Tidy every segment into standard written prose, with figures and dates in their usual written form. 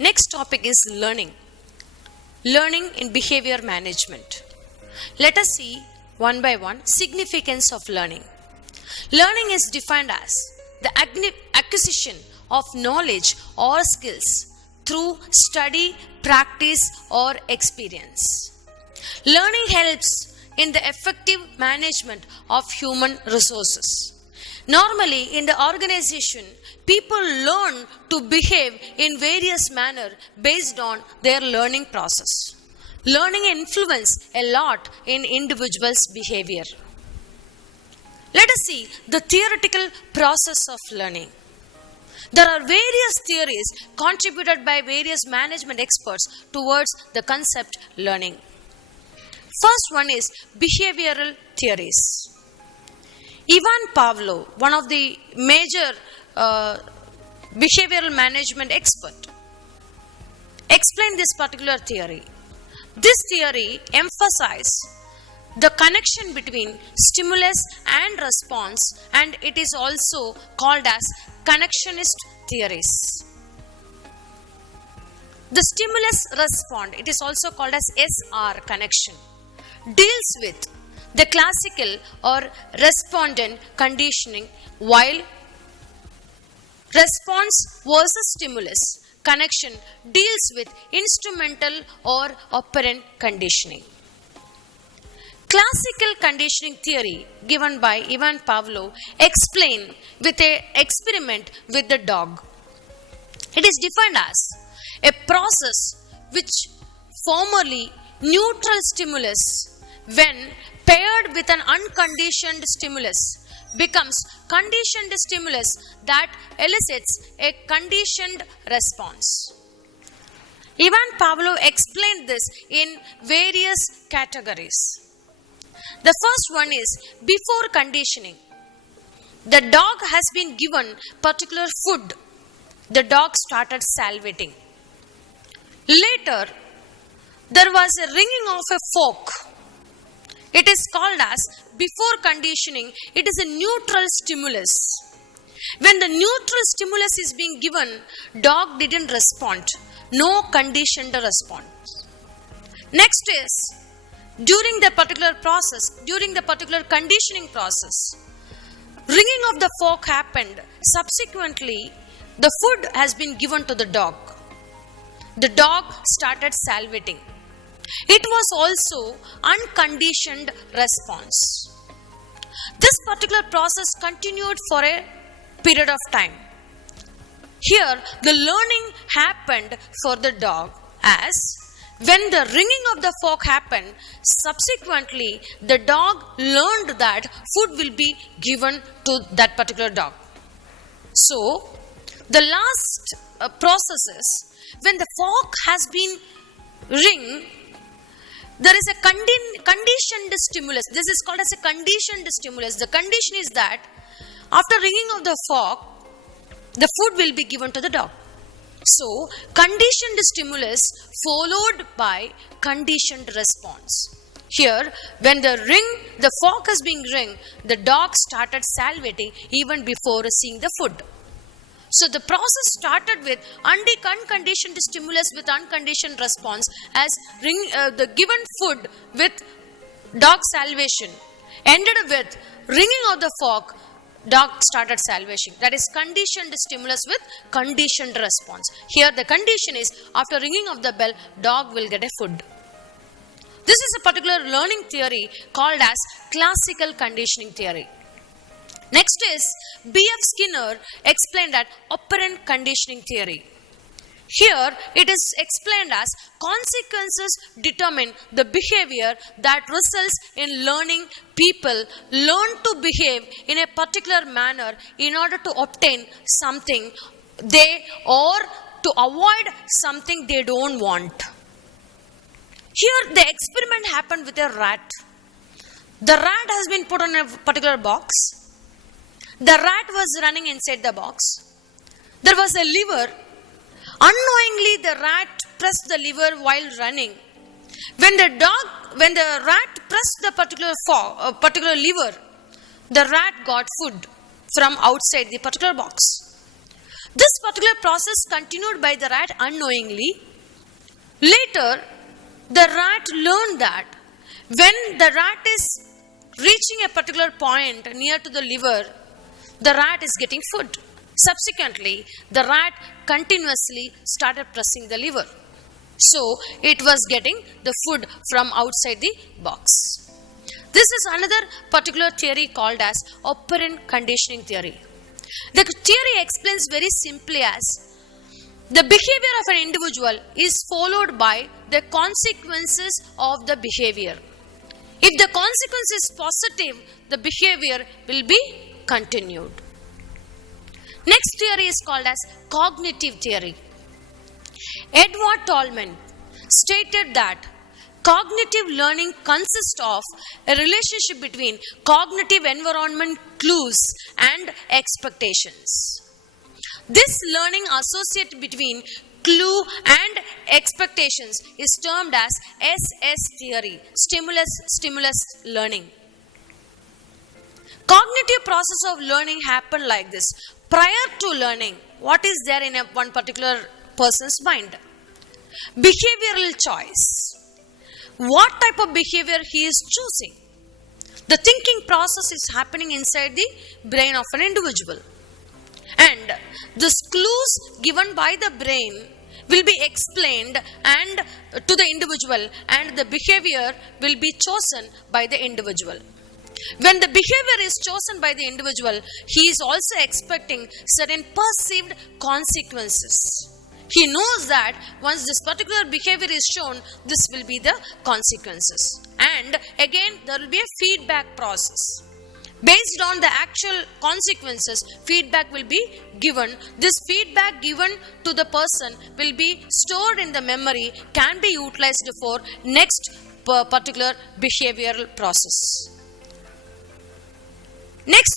Next topic is learning. Learning in behavior management. Let us see one by one significance of learning. Learning is defined as the acquisition of knowledge or skills through study, practice, or experience. Learning helps in the effective management of human resources. Normally, in the organization, people learn to behave in various manners based on their learning process. Learning influences a lot in individuals' behavior. Let us see the theoretical process of learning. There are various theories contributed by various management experts towards the concept learning. First one is behavioral theories. Ivan Pavlov, one of the major behavioral management expert, explained this particular theory. This theory emphasizes the connection between stimulus and response, and it is also called as connectionist theories. The stimulus response, it is also called as SR connection, deals with the classical or respondent conditioning, while response versus stimulus connection deals with instrumental or operant conditioning. Classical conditioning theory given by Ivan Pavlov explained with an experiment with the dog. It is defined as a process which formerly neutral stimulus, when paired with an unconditioned stimulus, becomes conditioned stimulus that elicits a conditioned response. Ivan Pavlov explained this in various categories. The first one is before conditioning. The dog has been given particular food. The dog started salivating. Later, there was a ringing of a fork. It is called as before conditioning. It is a neutral stimulus. When the neutral stimulus is being given, dog didn't respond. No conditioned response. Next is during the particular process, during the particular conditioning process, ringing of the fork happened. Subsequently, the food has been given to the dog. The dog started salivating. It was also unconditioned response. This particular process continued for a period of time. Here, the learning happened for the dog as when the ringing of the fork happened, subsequently the dog learned that food will be given to that particular dog. So, the last process is when the fork has been ring, there is a conditioned stimulus. This is called as a conditioned stimulus. The condition is that after ringing of the fork, the food will be given to the dog. So, conditioned stimulus followed by conditioned response. Here, when the fork is being ring, the dog started salivating even before seeing the food. So, the process started with unconditioned stimulus with unconditioned response as the given food with dog salivation ended with ringing of the fork. Dog started salivation. That is conditioned stimulus with conditioned response. Here the condition is after ringing of the bell, dog will get a food. This is a particular learning theory called as classical conditioning theory. Next is B.F. Skinner explained that operant conditioning theory. Here it is explained as consequences determine the behavior that results in learning. People learn to behave in a particular manner in order to obtain something or to avoid something they don't want. Here the experiment happened with a rat. The rat has been put on a particular box. The rat was running inside the box. There was a lever. Unknowingly, the rat pressed the lever while running. When the rat pressed the particular lever, the rat got food from outside the particular box. This particular process continued by the rat unknowingly. Later, the rat learned that when the rat is reaching a particular point near to the liver, the rat is getting food. Subsequently, the rat continuously started pressing the liver. So, it was getting the food from outside the box. This is another particular theory called as operant conditioning theory. The theory explains very simply as the behavior of an individual is followed by the consequences of the behavior. If the consequence is positive, the behavior will be continued. Next theory is called as cognitive theory. Edward Tolman stated that cognitive learning consists of a relationship between cognitive environment clues and expectations. This learning associate between clue and expectations is termed as SS theory, stimulus learning. Cognitive process of learning happen like this. Prior to learning, what is there in one particular person's mind? Behavioral choice. What type of behavior he is choosing? The thinking process is happening inside the brain of an individual. And the clues given by the brain will be explained and to the individual, and the behavior will be chosen by the individual. When the behavior is chosen by the individual, he is also expecting certain perceived consequences. He knows that once this particular behavior is shown, this will be the consequences. And again, there will be a feedback process. Based on the actual consequences, feedback will be given. This feedback given to the person will be stored in the memory, can be utilized for next particular behavioral process. Next,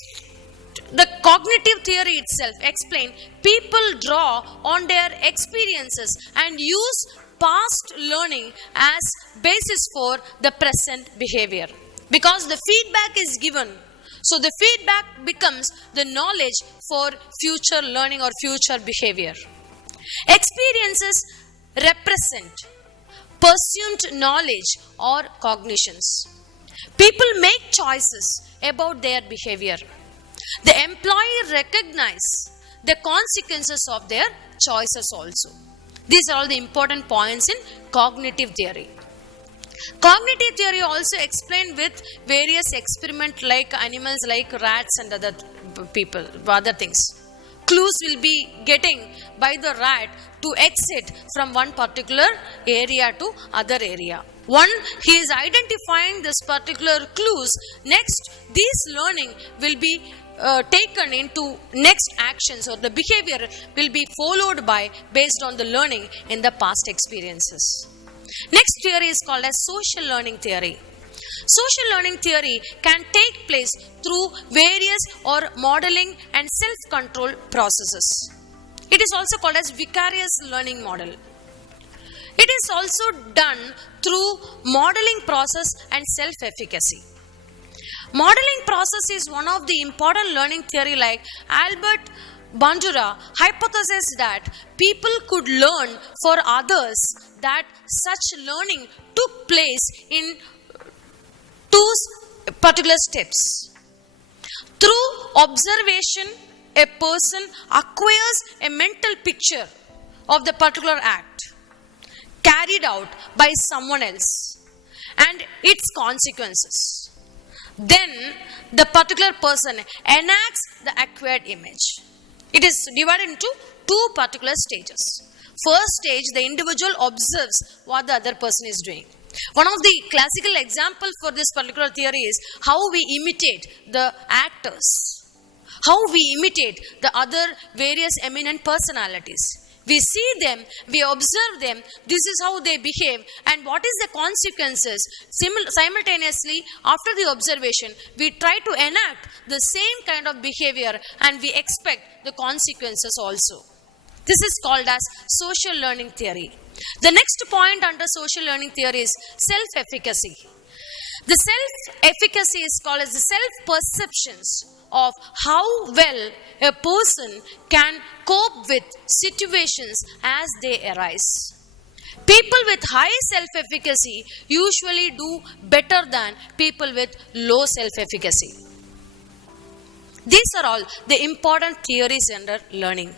the cognitive theory itself explains people draw on their experiences and use past learning as basis for the present behavior. Because the feedback is given, so the feedback becomes the knowledge for future learning or future behavior. Experiences represent pursued knowledge or cognitions. People make choices about their behavior. The employee recognizes the consequences of their choices also. These are all the important points in cognitive theory. Cognitive theory also explained with various experiments like animals like rats and other things. Clues will be getting by the rat to exit from one particular area to other area. One, he is identifying this particular clues. Next, this learning will be taken into next actions, or the behavior will be followed by based on the learning in the past experiences. Next theory is called as social learning theory. Social learning theory can take place through various or modeling and self-control processes. It is also called as vicarious learning model. It is also done through modeling process and self-efficacy. Modeling process is one of the important learning theory, like Albert Bandura hypothesized that people could learn for others, that such learning took place in two particular steps. Through observation, a person acquires a mental picture of the particular act carried out by someone else and its consequences. Then the particular person enacts the acquired image. It is divided into two particular stages. First stage, the individual observes what the other person is doing. One of the classical examples for this particular theory is how we imitate the actors, how we imitate the other various eminent personalities. We see them, we observe them, this is how they behave, and what is the consequences. Simultaneously, after the observation, we try to enact the same kind of behavior and we expect the consequences also. This is called as social learning theory. The next point under social learning theory is self-efficacy. The self-efficacy is called as the self-perceptions of how well a person can cope with situations as they arise. People with high self-efficacy usually do better than people with low self-efficacy. These are all the important theories under learning.